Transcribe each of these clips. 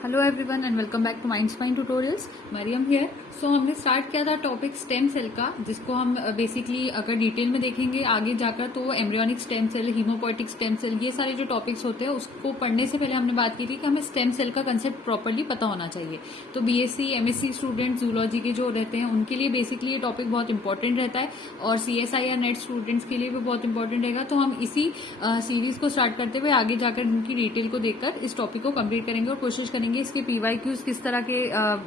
Hello everyone and welcome back to Mind Spine tutorials. Mariam here. So हमने start किया था topic stem cell का, जिसको हम बेसिकली अगर डिटेल में देखेंगे आगे जाकर तो embryonic stem cell, haemopoietic stem cell, ये सारे जो टॉपिक्स होते हैं उसको पढ़ने से पहले हमने बात की थी कि हमें स्टेम सेल का कंसेप्ट प्रॉपरली पता होना चाहिए। तो बीएससी एमएससी स्टूडेंट जूलॉजी के जो रहते हैं उनके लिए बेसिकली ये टॉपिक बहुत इंपॉर्टेंट रहता है और सीएसआईआर नेट स्टूडेंट्स के लिए भी बहुत इंपॉर्टेंट रहेगा। तो हम इसी सीरीज को स्टार्ट करते हुए आगे जाकर इनकी डिटेल को देखकर इस टॉपिक को कंप्लीट करेंगे और कोशिश करेंगे इसके पीवाईक्यूज किस तरह के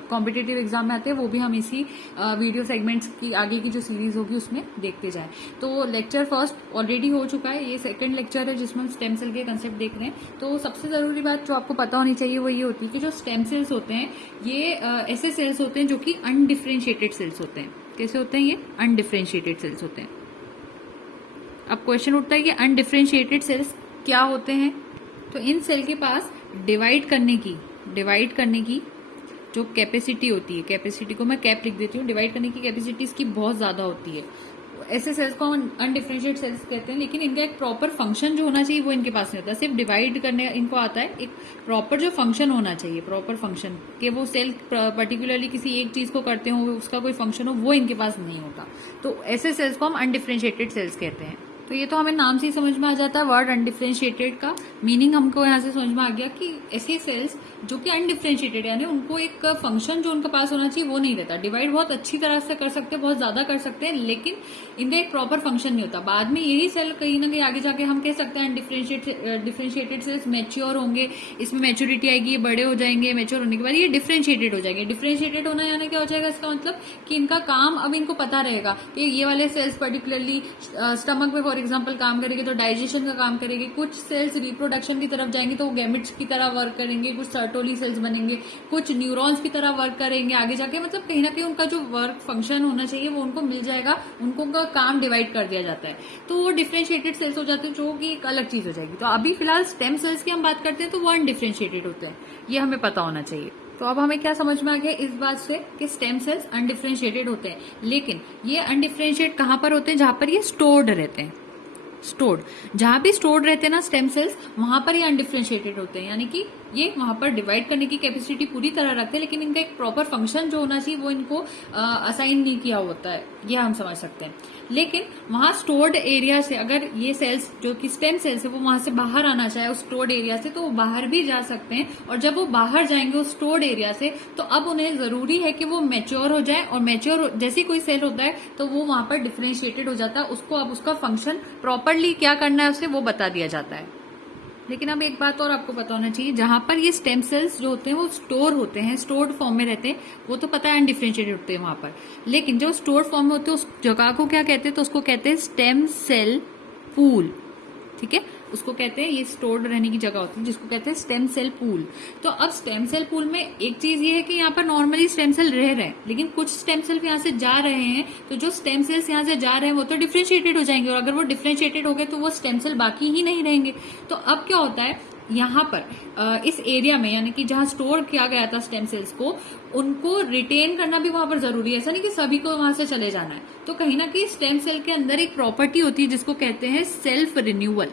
कॉम्पिटेटिव एग्जाम में आते हैं वो भी हम इसी वीडियो सेगमेंट्स की आगे की जो सीरीज होगी उसमें देखते जाएं। तो लेक्चर फर्स्ट ऑलरेडी हो चुका है, ये सेकंड लेक्चर है जिसमें हम स्टेम सेल के कंसेप्ट देख रहे हैं। तो सबसे जरूरी बात जो आपको पता होनी चाहिए वो ये होती है कि जो स्टेम सेल्स होते हैं ये ऐसे सेल्स होते हैं जो कि अनडिफरेंशिएटेड सेल्स होते हैं। कैसे होते हैं ये? अनडिफरेंशिएटेड सेल्स होते हैं। अब क्वेश्चन उठता है कि अनडिफरेंशिएटेड सेल्स क्या होते हैं। तो इन सेल के पास डिवाइड करने की जो कैपेसिटी होती है, कैपेसिटी को मैं कैप लिख देती हूँ, डिवाइड करने की कैपेसिटी इसकी बहुत ज्यादा होती है। ऐसे सेल्स को हम अनडिफरेंशिएटेड सेल्स कहते हैं, लेकिन इनका एक प्रॉपर फंक्शन जो होना चाहिए वो इनके पास नहीं होता। सिर्फ डिवाइड करने इनको आता है, एक प्रॉपर जो फंक्शन होना चाहिए, प्रॉपर फंक्शन कि वो सेल पर्टिकुलरली किसी एक चीज को करते हो, उसका कोई फंक्शन हो, वो इनके पास नहीं होता। तो ऐसे सेल्स को हम अनडिफरेंशिएटेड सेल्स कहते हैं। तो ये तो हमें नाम से ही समझ में आ जाता है, वर्ड अनडिफरेंशिएटेड का मीनिंग हमको यहाँ से समझ में आ गया कि ऐसे सेल्स जो कि अनडिफरेंशिएटेड यानी उनको एक फंक्शन जो उनके पास होना चाहिए वो नहीं रहता। डिवाइड बहुत अच्छी तरह से कर सकते हैं, बहुत ज्यादा कर सकते हैं, लेकिन इनका एक प्रॉपर फंक्शन नहीं होता। बाद में यही सेल कहीं ना कहीं आगे जाके हम कह सकते हैं अनडिफरेंशिएटेड सेल्स मैच्योर होंगे, इसमें मैच्योरिटी आएगी, ये बड़े हो जाएंगे, मैच्योर होने के बाद ये डिफरेंशिएटेड हो जाएंगे। डिफरेंशिएटेड होना यानी क्या हो जाएगा? इसका मतलब कि इनका काम अब इनको पता रहेगा कि ये वाले सेल्स पर्टिकुलरली स्टमक में फॉर एग्जाम्पल काम करेंगे तो डाइजेशन का काम करेंगे, कुछ सेल्स रिप्रोडक्शन की तरफ जाएंगे तो वो गैमेट्स की तरह वर्क करेंगे, कुछ सर्टोली सेल्स बनेंगे, कुछ न्यूरॉन्स की तरह वर्क करेंगे आगे जाके। मतलब कहीं ना कहीं उनका जो वर्क फंक्शन होना चाहिए वो उनको मिल जाएगा, उनको उनका काम डिवाइड कर दिया जाता है, तो वो डिफरेंशिएटेड सेल्स हो जाते हैं जो कि एक अलग चीज हो जाएगी। तो अभी फिलहाल स्टेम सेल्स की हम बात करते हैं तो वो अनडिफरेंशिएटेड होते हैं, ये हमें पता होना चाहिए। तो अब हमें क्या समझ में आ गया इस बात से कि स्टेम सेल्स अनडिफरेंशिएटेड होते हैं, लेकिन ये अनडिफरेंशिएट कहां पर होते हैं? जहां पर ये स्टोर्ड रहते हैं। स्टोर्ड, जहां भी स्टोर्ड रहते हैं ना स्टेम सेल्स, वहां पर ये अनडिफरेंशिएटेड होते हैं, यानी कि ये वहां पर डिवाइड करने की कैपेसिटी पूरी तरह रखते हैं, लेकिन इनका एक प्रॉपर फंक्शन जो होना चाहिए वो इनको असाइन नहीं किया होता है, ये हम समझ सकते हैं। लेकिन वहां स्टोर्ड एरिया से अगर ये सेल्स जो कि स्टेम सेल्स है वो वहां से बाहर आना चाहे उस स्टोर्ड एरिया से, तो वो बाहर भी जा सकते हैं। और जब वो बाहर जाएंगे उस स्टोर्ड एरिया से, तो अब उन्हें जरूरी है कि वो मैच्योर हो जाए, और मैच्योर जैसे कोई सेल होता है तो वो वहां पर डिफरेंशिएटेड हो जाता है, उसको अब उसका फंक्शन प्रॉपरली क्या करना है उसे वो बता दिया जाता है। लेकिन अब एक बात और आपको पता होना चाहिए, जहां पर ये स्टेम सेल्स जो होते हैं वो स्टोर होते हैं, स्टोर्ड फॉर्म में रहते हैं, वो तो पता है अनडिफरेंशिएटेड होते हैं वहां पर, लेकिन जो स्टोर्ड फॉर्म में होते हैं उस जगह को क्या कहते हैं? तो उसको कहते हैं स्टेम सेल पूल। ठीक है, उसको कहते हैं, ये स्टोर्ड रहने की जगह होती है जिसको कहते हैं स्टेम सेल पूल। तो अब स्टेम सेल पूल में एक चीज ये है कि यहाँ पर नॉर्मली स्टेम सेल रह रहे हैं, लेकिन कुछ स्टेम सेल यहाँ से जा रहे हैं, तो जो स्टेम सेल्स यहाँ से जा रहे हैं वो तो डिफरेंशिएटेड हो जाएंगे, और अगर वो डिफरेंशिएटेड हो गए तो वो स्टेम सेल बाकी ही नहीं रहेंगे। तो अब क्या होता है यहाँ पर इस एरिया में, यानी कि जहां स्टोर किया गया था स्टेम सेल्स को, उनको रिटेन करना भी वहां पर जरूरी है। ऐसा नहीं कि सभी को वहां से चले जाना है। तो कहीं ना कहीं स्टेम सेल के अंदर एक प्रॉपर्टी होती है जिसको कहते हैं सेल्फ रिन्यूअल।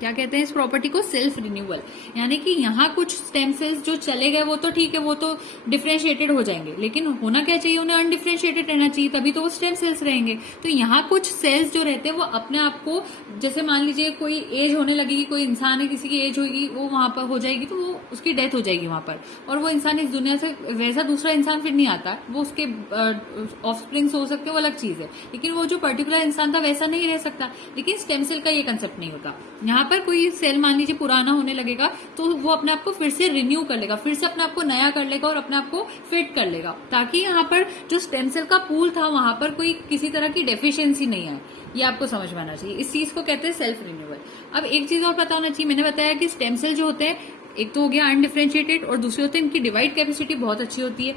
क्या कहते हैं इस प्रॉपर्टी को? Self renewal. यानी कि यहाँ कुछ स्टेम सेल्स जो चले गए वो तो ठीक है, वो तो डिफरेंशिएटेड हो जाएंगे, लेकिन होना क्या चाहिए? उन्हें अनडिफरेंशिएटेड रहना चाहिए, तभी तो वो स्टेम सेल्स रहेंगे। तो यहाँ कुछ सेल्स जो रहते हैं वो अपने आप को, जैसे मान लीजिए कोई एज होने लगेगी, कोई इंसान है, किसी की एज होगी, वो वहां पर हो जाएगी, तो वो उसकी डेथ हो जाएगी वहां पर, और वो इंसान इस दुनिया से वैसा दूसरा इंसान फिर नहीं आता, वो उसके ऑफस्प्रिंग्स हो सकते हैं, वो अलग चीज है, लेकिन वो जो पर्टिकुलर इंसान था वैसा नहीं रह सकता। लेकिन स्टेम सेल का ये कंसेप्ट नहीं होता। यहाँ पर कोई सेल मान लीजिए पुराना होने लगेगा तो वो अपने आप को फिर से रिन्यू कर लेगा, फिर से अपने आप को नया कर लेगा और अपने आप को फिट कर लेगा, ताकि यहाँ पर जो स्टेम सेल का पूल था वहां पर कोई किसी तरह की डेफिशिएंसी नहीं आए। ये आपको समझ में आना चाहिए, इस चीज को कहते हैं सेल्फ रिन्यूअल। अब एक चीज और पता होना चाहिए, मैंने बताया कि स्टेम सेल जो होते हैं एक तो हो गया अनडिफरेंशिएटेड, और दूसरे होते हैं इनकी डिवाइड कैपेसिटी बहुत अच्छी होती है,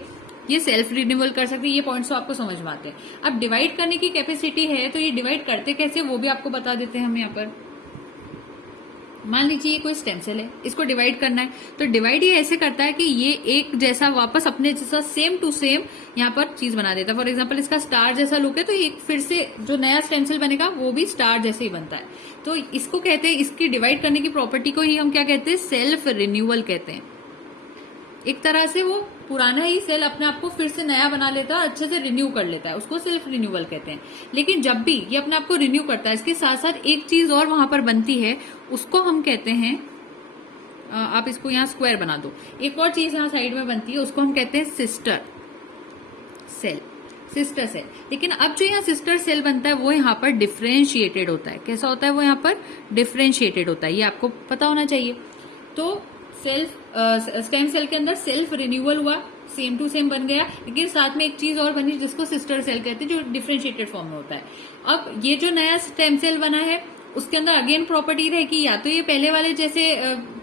ये सेल्फ रिन्यूअल कर सकते हैं। ये पॉइंट्स तो आपको समझ में आते हैं। अब डिवाइड करने की कैपेसिटी है तो ये डिवाइड करते कैसे वो भी आपको बता देते हैं हम यहाँ पर। मान लीजिए ये कोई स्टेम सेल है, इसको डिवाइड करना है, तो डिवाइड ये ऐसे करता है कि ये एक जैसा वापस अपने जैसा सेम टू सेम यहाँ पर चीज बना देता है। फॉर एग्जांपल इसका स्टार जैसा लुक है, तो ये फिर से जो नया स्टेम सेल बनेगा वो भी स्टार जैसे ही बनता है। तो इसको कहते हैं, इसकी डिवाइड करने की प्रॉपर्टी को ही हम क्या कहते हैं, सेल्फ रिन्यूअल कहते हैं। एक तरह से वो पुराना ही सेल अपने आप को फिर से नया बना लेता है, अच्छे से रिन्यू कर लेता है, उसको सेल्फ रिन्यूअल कहते हैं। लेकिन जब भी ये अपने आप को रिन्यू करता है, इसके साथ साथ एक चीज और वहां पर बनती है, उसको हम कहते हैं, आप इसको यहाँ स्क्वायर बना दो, एक और चीज यहाँ साइड में बनती है, उसको हम कहते हैं सिस्टर सेल, सिस्टर सेल। लेकिन अब जो यहाँ सिस्टर सेल बनता है वो यहाँ पर डिफ्रेंशिएटेड होता है। कैसा होता है वो यहाँ पर डिफ्रेंशिएटेड होता है, ये आपको पता होना चाहिए। तो स्टेम सेल के अंदर सेल्फ रिन्यूअल हुआ, सेम टू सेम बन गया, लेकिन साथ में एक चीज और बनी जिसको सिस्टर सेल कहते हैं, जो डिफरेंशिएटेड फॉर्म में होता है। अब ये जो नया स्टेम सेल बना है उसके अंदर अगेन प्रॉपर्टी रहेगी, या तो ये पहले वाले जैसे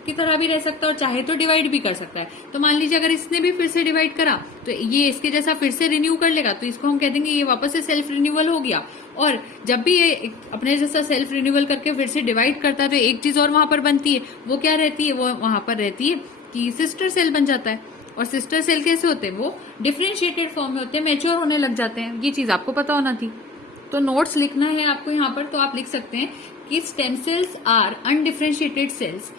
की तरह भी रह सकता है और चाहे तो डिवाइड भी कर सकता है। तो मान लीजिए अगर इसने भी फिर से डिवाइड करा तो ये इसके जैसा फिर से रिन्यू कर लेगा, तो इसको हम कह देंगे ये वापस से सेल्फ रिन्यूअल हो गया। और जब भी ये अपने जैसा सेल्फ रिन्यूअल करके फिर से डिवाइड करता है तो एक चीज और वहां पर बनती है, वो क्या रहती है, वो वहां पर रहती है कि सिस्टर सेल बन जाता है। और सिस्टर सेल कैसे होते हैं, वो डिफरेंशिएटेड फॉर्म में होते हैं, मैच्योर होने लग जाते हैं। ये चीज आपको पता होना थी। तो नोट्स लिखना है आपको यहाँ पर, तो आप लिख सकते हैं कि stem cells are undifferentiated cells,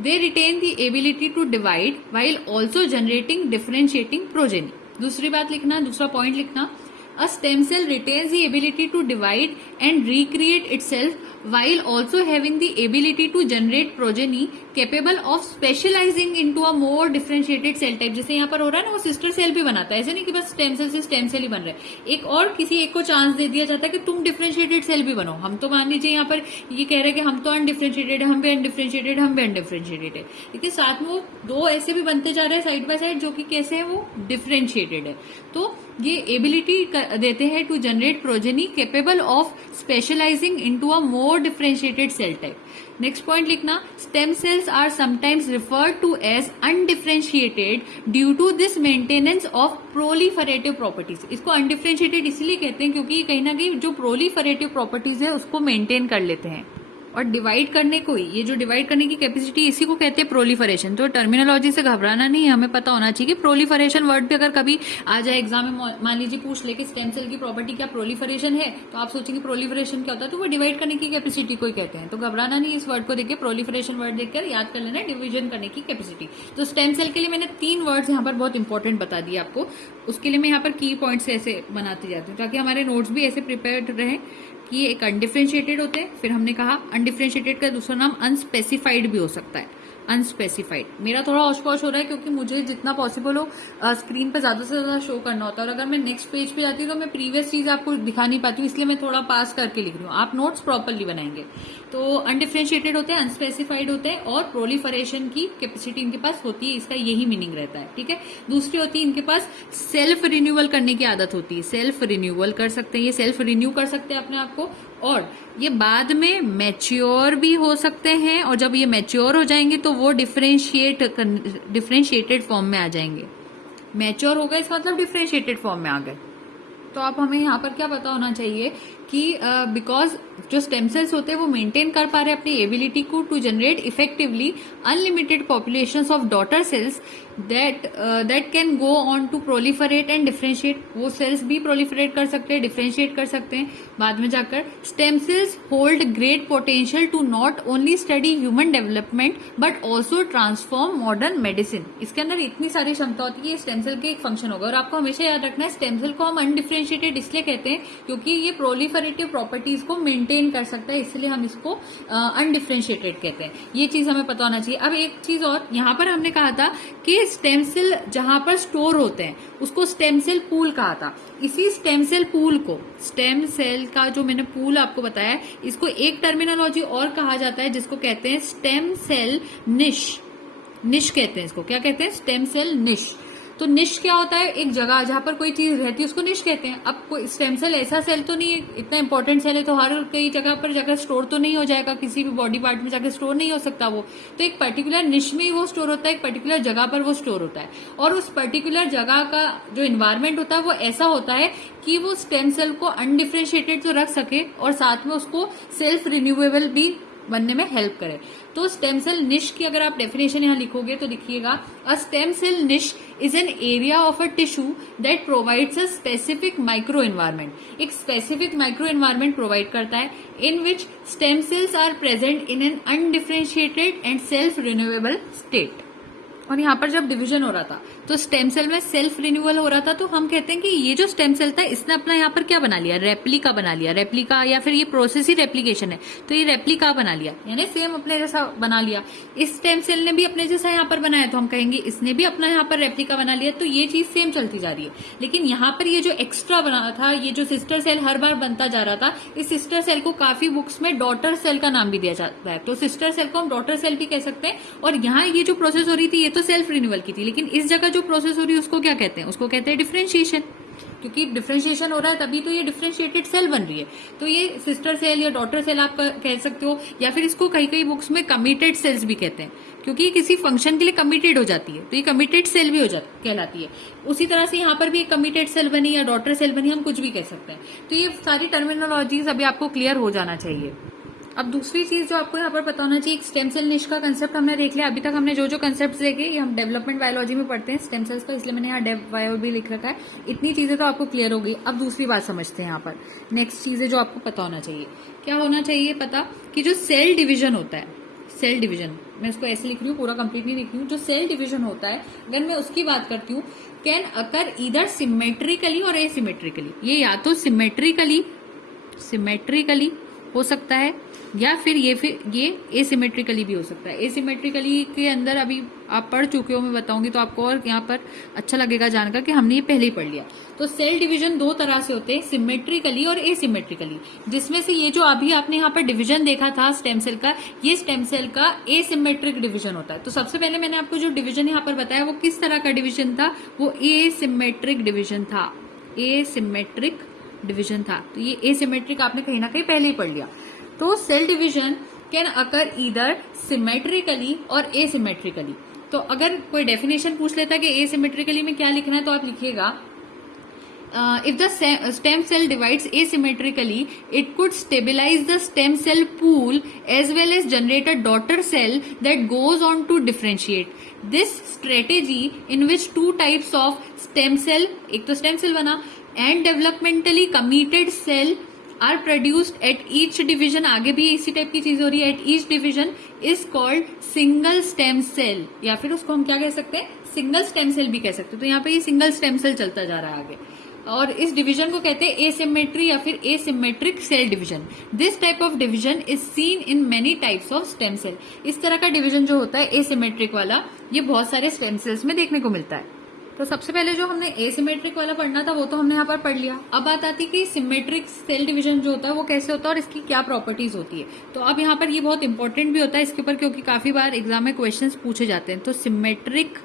they retain the ability to divide while also generating differentiating progeny. दूसरी बात लिखना, दूसरा पॉइंट लिखना, a stem cell retains the ability to divide and recreate itself while also having the ability to generate progeny capable of specializing into a more differentiated cell type। जैसे यहाँ पर हो रहा है ना, वो सिस्टर सेल भी बनाता है, ऐसे नहीं कि बस स्टेम सेल से स्टेम सेल ही बन रहे हैं, एक और किसी एक को चांस दे दिया जाता है कि तुम डिफरेंशिएटेड सेल भी बनो। हम तो मान लीजिए यहाँ पर ये कह रहे हैं कि हम तो अनडिफरेंशिएटेड है, हम भी अनडिफरेंशिएटेड, हम भी अनडिफरेंशिएटेड है, लेकिन साथ में वो दो ऐसे भी बनते जा रहे हैं साइड बाय साइड जो कि कैसे है, वो डिफरेंशिएटेड है। तो ये एबिलिटी देते हैं to generate progeny capable of specialising into a more differentiated cell type. Next point लिखना, stem cells are sometimes referred to as undifferentiated due to this maintenance of proliferative properties. इसको undifferentiated इसलिए कहते हैं क्योंकि कहीं ना कहीं जो प्रोलिफरेटिव प्रॉपर्टीज है उसको मेंटेन कर लेते हैं। और डिवाइड करने को ही, ये जो डिवाइड करने की कैपेसिटी, इसी को कहते हैं प्रोलिफरेशन। तो टर्मिनोलॉजी से घबराना नहीं है, हमें पता होना चाहिए कि प्रोलिफरेशन वर्ड भी अगर कभी आ जाए एग्जाम में, मान लीजिए पूछ ले कि स्टेम सेल की प्रॉपर्टी क्या प्रोलिफरेशन है, तो आप सोचेंगे प्रोलिफरेशन क्या होता है, तो वो डिवाइड करने की कैपेसिटी को ही कहते हैं। तो घबराना नहीं, इस वर्ड को देखिए, प्रोलिफरेशन वर्ड देखकर याद कर लेना डिवीजन करने की कैपेसिटी। तो स्टेम सेल के लिए मैंने 3 वर्ड्स यहाँ पर बहुत इंपॉर्टेंट बता दिए आपको, उसके लिए मैं यहाँ पर की पॉइंट्स ऐसे बनाती जाती हूँ ताकि हमारे नोट्स भी ऐसे प्रिपेयर्ड रहे कि ये एक अनडिफरेंशिएटेड होते हैं। फिर हमने कहा अनडिफरेंशिएटेड का दूसरा नाम अनस्पेसिफाइड भी हो सकता है, अनस्पेसिफाइड। मेरा थोड़ा हौश पौश हो रहा है क्योंकि मुझे जितना पॉसिबल हो स्क्रीन पे ज्यादा से ज्यादा शो करना होता है, और अगर मैं नेक्स्ट पेज पे जाती हूँ तो मैं प्रीवियस चीज आपको दिखा नहीं पाती हूँ, इसलिए मैं थोड़ा पास करके लिख रही हूँ। आप नोट्स प्रॉपरली बनाएंगे। तो अनडिफरेंशिएटेड होते हैं, अनस्पेसिफाइड होते हैं, और प्रोलिफरेशन की कैपेसिटी इनके पास होती है, इसका यही मीनिंग रहता है। ठीक है। दूसरी होती है इनके पास सेल्फ रिन्यूअल करने की आदत होती है, सेल्फ रिन्यूअल कर सकते हैं, ये सेल्फ रिन्यू कर सकते हैं अपने आप को, और ये बाद में मैच्योर भी हो सकते हैं, और जब ये मैच्योर हो जाएंगे तो वो डिफरेंशिएटेड फॉर्म में आ जाएंगे। मैच्योर हो गए इसका मतलब डिफरेंशिएटेड फॉर्म में आ गए। तो आप हमें यहाँ पर क्या पता होना चाहिए कि बिकॉज जो स्टेम सेल्स होते हैं वो मेंटेन कर पा रहे हैं अपनी एबिलिटी को to generate effectively unlimited populations of daughter cells that can go on to proliferate and differentiate. वो सेल्स भी प्रोलिफरेट कर सकते हैं, डिफरेंशिएट कर सकते हैं बाद में जाकर। Stem cells hold great potential to not only study human development but also transform modern medicine. इसके अंदर इतनी सारी क्षमता होती है, ये स्टेम सेल के एक फंक्शन होगा। और आपको हमेशा याद रखना है स्टेम सेल को हम अनडिफरेंशिएटेड इसलिए कहते हैं क्योंकि ये प्रोलिफरेटिव प्रॉपर्टीज को मेंटेन कर सकता है, इसलिए हम इसको अनडिफरेंशिएटेड कहते हैं। ये चीज हमें पता होना चाहिए। अब एक चीज और, यहाँ पर हमने कहा था कि स्टेम सेल जहां पर स्टोर होते हैं उसको स्टेम सेल पूल कहा था। इसी स्टेम सेल पूल को, स्टेम सेल का जो मैंने पूल आपको बताया, इसको एक टर्मिनोलॉजी और कहा जाता है जिसको कहते हैं स्टेम सेल निश। निश कहते हैं इसको, क्या कहते हैं, स्टेम सेल निश। तो निश क्या होता है, एक जगह जहां पर कोई चीज रहती है उसको निश कहते हैं। अब कोई स्टेम सेल ऐसा सेल तो नहीं है, इतना इंपॉर्टेंट सेल है तो हर कई जगह पर जाकर स्टोर तो नहीं हो जाएगा, किसी भी बॉडी पार्ट में जाकर स्टोर नहीं हो सकता वो। तो एक पर्टिकुलर निश में ही वो स्टोर होता है, एक पर्टिकुलर जगह पर वो स्टोर होता है, और उस पर्टिकुलर जगह का जो इन्वायरमेंट होता है वो ऐसा होता है कि वो स्टेम सेल को अनडिफरेंशिएटेड तो रख सके और साथ में उसको सेल्फ रिन्यूएबल भी बनने में हेल्प करे। तो स्टेम सेल निश की अगर आप डेफिनेशन यहाँ लिखोगे तो लिखिएगा, a stem cell niche is an area of a tissue that provides a specific micro environment. एक स्पेसिफिक माइक्रो एनवायरमेंट प्रोवाइड करता है in which stem cells are present in an undifferentiated and self renewable state. और यहाँ पर जब division हो रहा था तो स्टेम सेल में सेल्फ रिन्यूअल हो रहा था, तो हम कहते हैं कि ये जो स्टेम सेल था इसने अपना यहाँ पर क्या बना लिया, रेप्लिका बना लिया। रेप्लिका या फिर ये प्रोसेस ही रेप्लिकेशन है, तो ये रेप्लिका बना लिया, यानी सेम अपने जैसा बना लिया। इस स्टेम सेल ने भी अपने जैसा यहाँ पर बनाया, तो हम कहेंगे इसने भी अपना यहाँ पर रेप्लिका बना लिया। तो ये चीज सेम चलती जा रही है। लेकिन यहाँ पर ये जो एक्स्ट्रा बना था, ये जो सिस्टर सेल हर बार बनता जा रहा था, इस सिस्टर सेल को काफी बुक्स में डॉटर सेल का नाम भी दिया जाता है। तो सिस्टर सेल को हम डॉटर सेल भी कह सकते हैं। और यहाँ ये जो प्रोसेस हो रही थी ये तो सेल्फ रिन्यूअल की थी, लेकिन इस जगह जो प्रोसेस हो रही है उसको क्या कहते हैं, उसको कहते हैं डिफरेंशिएशन। क्योंकि डिफरेंशिएशन हो रहा है तभी तो ये डिफरेंशिएटेड सेल बन रही है। तो ये सिस्टर सेल या डॉटर सेल आप कह सकते हो, या फिर इसको कई कई बुक्स में कमिटेड सेल्स भी कहते हैं, क्योंकि ये किसी फंक्शन के लिए कमिटेड हो जाती है, तो ये कमिटेड सेल भी हो जाती कहलाती है। उसी तरह से यहाँ पर भी एक कमिटेड सेल बनी या डॉटर सेल बनी, हम कुछ भी कह सकते हैं। तो ये सारी टर्मिनोलॉजीज अभी आपको क्लियर हो जाना चाहिए। अब दूसरी चीज जो आपको यहाँ पर पता होना चाहिए, स्टेम सेल निश का कंसेप्ट हमने देख लिया। अभी तक हमने जो जो कंसेप्ट देखे ये हम डेवलपमेंट बायोलॉजी में पढ़ते हैं स्टेम सेल्स का, इसलिए मैंने यहाँ डेव बायो भी लिख रखा है। इतनी चीजें तो आपको क्लियर हो गई। अब दूसरी बात समझते हैं यहाँ पर। नेक्स्ट चीजें जो आपको पता होना चाहिए, क्या होना चाहिए पता, कि जो सेल डिविजन होता है, सेल डिविजन, मैं इसको ऐसे लिख रही हूँ, पूरा कंप्लीट नहीं लिख रही हूँ। जो सेल डिविजन होता है अगर मैं उसकी बात करती हूँ, कैन अकर ईदर सिमेट्रिकली और एसिमेट्रिकली। ये या तो सिमेट्रिकली हो सकता है या फिर ये एसिमेट्रिकली भी हो सकता है। एसिमेट्रिकली के अंदर अभी आप पढ़ चुके हो, मैं बताऊंगी तो आपको और यहाँ पर अच्छा लगेगा जानकर कि हमने ये पहले ही पढ़ लिया। तो सेल डिवीजन दो तरह से होते हैं, सिमेट्रिकली और एसिमेट्रिकली, जिसमें से ये जो अभी आपने यहाँ पर डिवीजन देखा था स्टेम सेल का, ये स्टेम सेल का एसिमेट्रिक डिवीजन होता है। तो सबसे पहले मैंने आपको जो डिवीजन यहाँ पर बताया वो किस तरह का डिवीजन था, वो एसिमेट्रिक डिवीजन था। एसिमेट्रिक डिवीजन था। तो ये एसिमेट्रिक आपने कहीं ना कहीं पहले ही पढ़ लिया। तो cell division can occur either symmetrically और एसिमेट्रिकली। तो अगर कोई डेफिनेशन पूछ लेता है कि एसिमेट्रिकली में क्या लिखना है, तो आप लिखिएगा, if the stem cell divides asymmetrically, it could stabilize the stem cell pool as well as generate a daughter cell that goes on to differentiate. This strategy in which two types of stem cell, एक तो stem cell बना, and developmentally committed cell are produced at each division, आगे भी इसी type की चीज हो रही है, at each division is called single stem cell, या फिर उसको हम क्या कह सकते हैं, सिंगल स्टेम सेल भी कह सकते हैं। तो यहाँ पे ये सिंगल स्टेम सेल चलता जा रहा है आगे, और इस डिवीजन को कहते हैं एसिमेट्री या फिर asymmetric cell division. This type of division is seen in many types of stem cell. इस तरह का डिवीजन जो होता है एसिमेट्रिक वाला, ये बहुत सारे स्टेम सेल्स में देखने को मिलता है। तो सबसे पहले जो हमने एसिमेट्रिक वाला पढ़ना था वो तो हमने यहाँ पर पढ़ लिया। अब बात आती है कि सिमेट्रिक सेल डिवीजन जो होता है वो कैसे होता है और इसकी क्या प्रॉपर्टीज होती है। तो अब यहाँ पर ये बहुत इंपॉर्टेंट भी होता है इसके ऊपर, क्योंकि काफी बार एग्जाम में क्वेश्चंस पूछे जाते हैं। तो symmetric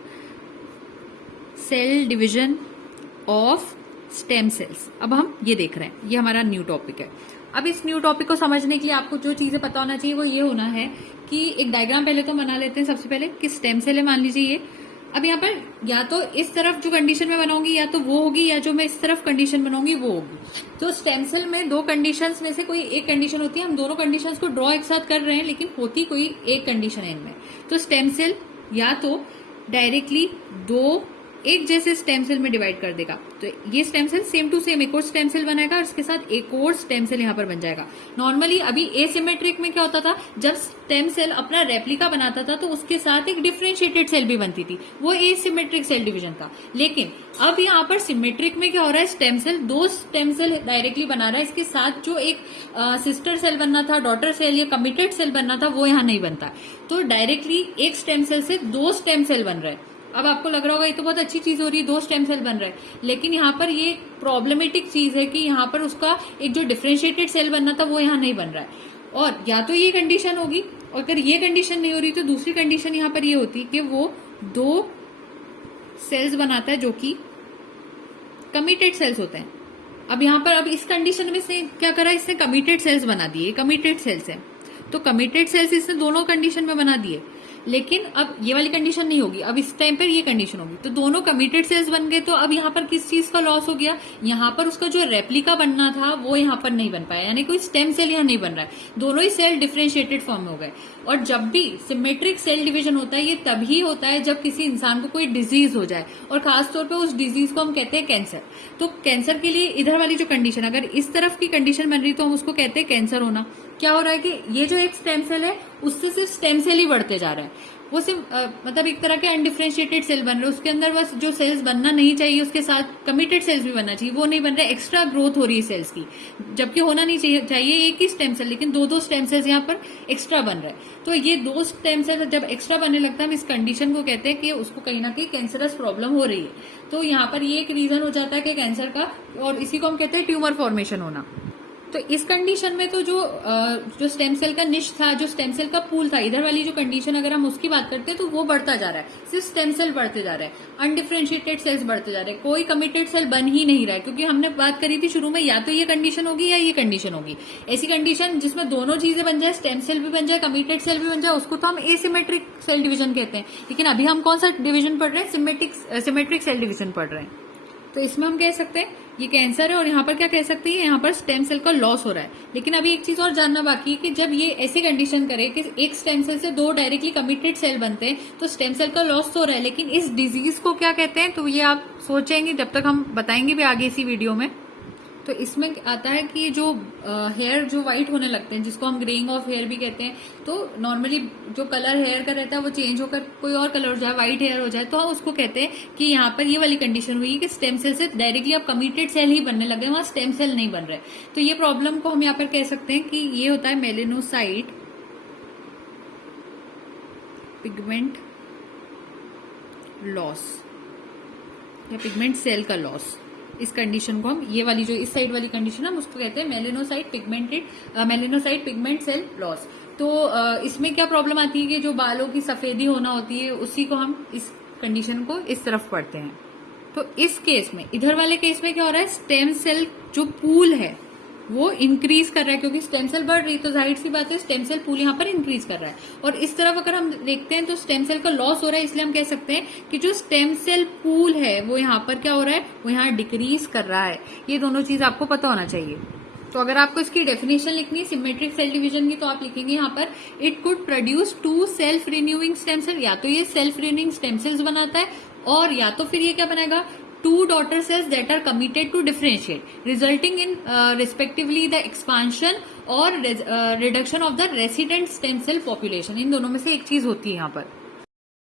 cell division of stem cells, अब हम ये देख रहे हैं, ये हमारा न्यू टॉपिक है। अब इस न्यू टॉपिक को समझने के लिए आपको जो चीजें पता होना चाहिए वो ये होना है कि एक डायग्राम पहले तो बना लेते हैं। सबसे पहले कि स्टेम सेल है, मान लीजिए ये। अब यहाँ पर या तो इस तरफ जो कंडीशन में बनाऊंगी या तो वो होगी, या जो मैं इस तरफ कंडीशन बनाऊंगी वो होगी। तो स्टेम सेल में दो कंडीशंस में से कोई एक कंडीशन होती है। हम दोनों कंडीशंस को ड्रॉ एक साथ कर रहे हैं, लेकिन होती कोई एक कंडीशन है इनमें। तो स्टेम सेल या तो डायरेक्टली दो एक जैसे स्टेम सेल में डिवाइड कर देगा, तो ये stem cell same to same एक और स्टेम सेल बनाएगा और इसके साथ एक और स्टेम सेल यहाँ पर बन जाएगा। नॉर्मली अभी एसिमेट्रिक में क्या होता था, जब स्टेम सेल अपना रेप्लिका बनाता था तो उसके साथ एक डिफरेंशिएटेड सेल भी बनती थी, वो एसिमेट्रिक सेल डिवीजन था। लेकिन अब यहाँ पर सिमेट्रिक में क्या हो रहा है, स्टेम सेल दो स्टेम सेल डायरेक्टली बना रहा है, इसके साथ जो एक सिस्टर सेल बनना था, डॉटर सेल या कमिटेड सेल बनना था, वो यहाँ नहीं बनता। तो डायरेक्टली एक स्टेम सेल से दो स्टेम सेल बन रहे हैं। अब आपको लग रहा होगा ये तो बहुत अच्छी चीज हो रही है, दो स्टेम सेल बन रहा है, लेकिन यहाँ पर ये प्रॉब्लमेटिक चीज है कि यहाँ पर उसका एक जो डिफरेंशिएटेड सेल बनना था वो यहाँ नहीं बन रहा है। और या तो ये कंडीशन होगी, और अगर ये कंडीशन नहीं हो रही तो दूसरी कंडीशन यहाँ पर ये होती है कि वो दो सेल्स बनाता है जो कि कमिटेड सेल्स होते हैं। अब यहाँ पर अब इस कंडीशन में से क्या करा, इसने कमिटेड सेल्स बना दिए, कमिटेड सेल्स है, तो कमिटेड सेल्स इसने दोनों कंडीशन में बना दिए। लेकिन अब ये वाली कंडीशन नहीं होगी, अब इस टाइम पर ये कंडीशन होगी, तो दोनों कमिटेड सेल्स बन गए। तो अब यहाँ पर किस चीज का लॉस हो गया, यहाँ पर उसका जो रेप्लिका बनना था वो यहाँ पर नहीं बन पाया, यानी कोई स्टेम सेल यहाँ नहीं बन रहा है, दोनों ही सेल डिफरेंशिएटेड फॉर्म में हो गए। और जब भी सिमेट्रिक सेल डिवीजन होता है ये तभी होता है जब किसी इंसान को कोई डिजीज हो जाए, और खासतौर पर उस डिजीज को हम कहते हैं कैंसर। तो कैंसर के लिए इधर वाली जो कंडीशन, अगर इस तरफ की कंडीशन बन रही तो हम उसको कहते हैं कैंसर होना। क्या हो रहा है कि ये जो एक स्टेम सेल है उससे सिर्फ स्टेम सेल ही बढ़ते जा रहा है, वो सिर्फ मतलब एक तरह के अनडिफरेंशिएटेड सेल बन रहे हैं, उसके अंदर बस जो सेल्स बनना नहीं चाहिए उसके साथ कमिटेड सेल्स भी बनना चाहिए वो नहीं बन रहे, एक्स्ट्रा ग्रोथ हो रही है सेल्स की, जबकि होना नहीं चाहिए एक ही स्टेम सेल, लेकिन दो स्टेम सेल्स यहाँ पर एक्स्ट्रा बन रहे हैं। तो ये दो स्टेम सेल्स जब एक्स्ट्रा बनने लगता है हम इस कंडीशन को कहते हैं कि उसको कहीं ना कहीं कैंसरस प्रॉब्लम हो रही है। तो यहाँ पर ये एक रीजन हो जाता है कि कैंसर का, और इसी को हम कहते हैं ट्यूमर फॉर्मेशन होना। तो इस कंडीशन में तो जो स्टेम सेल का निश था, जो स्टेम सेल का पूल था, इधर वाली जो कंडीशन अगर हम उसकी बात करते हैं तो वो बढ़ता जा रहा है, सिर्फ स्टेम सेल बढ़ते जा रहे हैं, अनडिफरेंशिएटेड सेल्स बढ़ते जा रहे हैं, कोई कमिटेड सेल बन ही नहीं रहा है। क्योंकि हमने बात करी थी शुरू में, या तो ये कंडीशन होगी या ये कंडीशन होगी। ऐसी कंडीशन जिसमें दोनों चीजें बन जाए, स्टेम सेल भी बन जाए, कमिटेड सेल भी बन जाए, उसको तो हम एसिमेट्रिक सेल डिवीजन कहते हैं। लेकिन अभी हम कौन सा डिवीजन पढ़ रहे हैं, सिमेट्रिक सेल डिवीजन पढ़ रहे हैं। तो इसमें हम कह सकते हैं ये कैंसर है, और यहाँ पर क्या कह सकते हैं, यहाँ पर स्टेम सेल का लॉस हो रहा है। लेकिन अभी एक चीज और जानना बाकी है कि जब ये ऐसे कंडीशन करे कि एक स्टेम सेल से दो डायरेक्टली कमिटेड सेल बनते हैं तो स्टेम सेल का लॉस तो हो रहा है, लेकिन इस डिजीज को क्या कहते हैं, तो ये आप सोचेंगे जब तक हम बताएंगे भी आगे इसी वीडियो में। तो इसमें आता है कि जो हेयर जो व्हाइट होने लगते हैं, जिसको हम ग्रेइंग ऑफ हेयर भी कहते हैं, तो नॉर्मली जो कलर हेयर का रहता है वो चेंज होकर कोई और कलर हो जाए, व्हाइट हेयर हो जाए, तो हम उसको कहते हैं कि यहाँ पर ये वाली कंडीशन हुई कि स्टेम सेल से डायरेक्टली अब कमिटेड सेल ही बनने लगे, वहां स्टेम सेल नहीं बन रहे। तो ये प्रॉब्लम को हम यहाँ पर कह सकते हैं कि ये होता है मेलेनोसाइट पिगमेंट लॉस या पिगमेंट सेल का लॉस। इस कंडीशन को हम, ये वाली जो इस साइड वाली कंडीशन हम उसको कहते हैं मेलेनोसाइट पिगमेंट सेल लॉस। तो इसमें क्या प्रॉब्लम आती है कि जो बालों की सफेदी होना होती है उसी को हम इस कंडीशन को इस तरफ पढ़ते हैं। तो इस केस में, इधर वाले केस में क्या हो रहा है, स्टेम सेल जो पूल है वो इंक्रीज कर रहा है, क्योंकि स्टेम सेल बढ़ रही, तो जाहिर सी बात है स्टेम सेल पूल यहाँ पर इंक्रीज कर रहा है। और इस तरफ अगर हम देखते हैं तो स्टेम सेल का लॉस हो रहा है, इसलिए हम कह सकते हैं कि जो स्टेम सेल पूल है वो यहाँ पर क्या हो रहा है, वो यहाँ डिक्रीज कर रहा है। ये दोनों चीज आपको पता होना चाहिए। तो अगर आपको इसकी डेफिनेशन लिखनी है सिमेट्रिक सेल डिवीजन की, तो आप लिखेंगे यहाँ पर it could produce two self renewing stem cell, या तो ये सेल्फ रिन्यूइंग स्टेम सेल्स बनाता है, और या तो फिर ये क्या बनाएगा, two daughter cells that are committed to differentiate, resulting in respectively the expansion or reduction of the resident stem cell population। इन दोनों में से एक चीज होती है यहाँ पर।